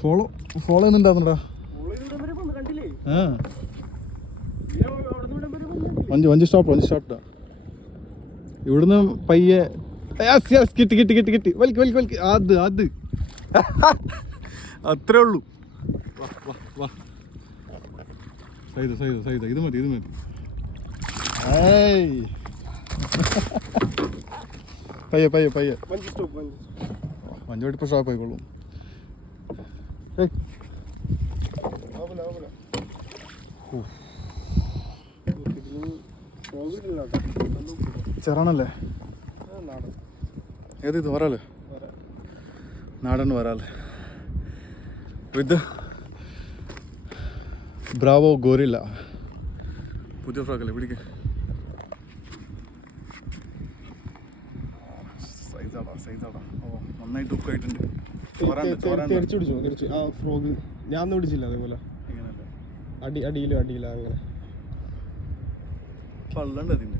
Follow ചെയ്യുന്നുണ്ടായിരുന്നടാ. വഞ്ചി stop. ഇവിടുന്ന് പയ്യെ കിട്ടി വലിക്ക് അത് അത്രേ ഉള്ളൂ. വാ സൈത ഇത് മതി. പയ്യെ വഞ്ചി ഇപ്പൊ സ്റ്റോപ്പ് ആയിക്കോളൂ. ചെറാണല്ലേ? ഏത് ഇത് വരാല്? നാടൻ വരാല് വിത്ത് ബ്രാവോ ഗോറില്ല. പുതിയ ഫ്രോക്കല്ലേ? പിടിക്ക. സൈസാടാ. ഓ നന്നായിട്ട് ഉക്കായിട്ടുണ്ട്. ആ ഫ്രോഗ് ഞാൻ ഒന്നും പിടിച്ചില്ല. അതേപോലെ അടിയില അങ്ങനെ പള്ളണ്ട് അതിൻ്റെ.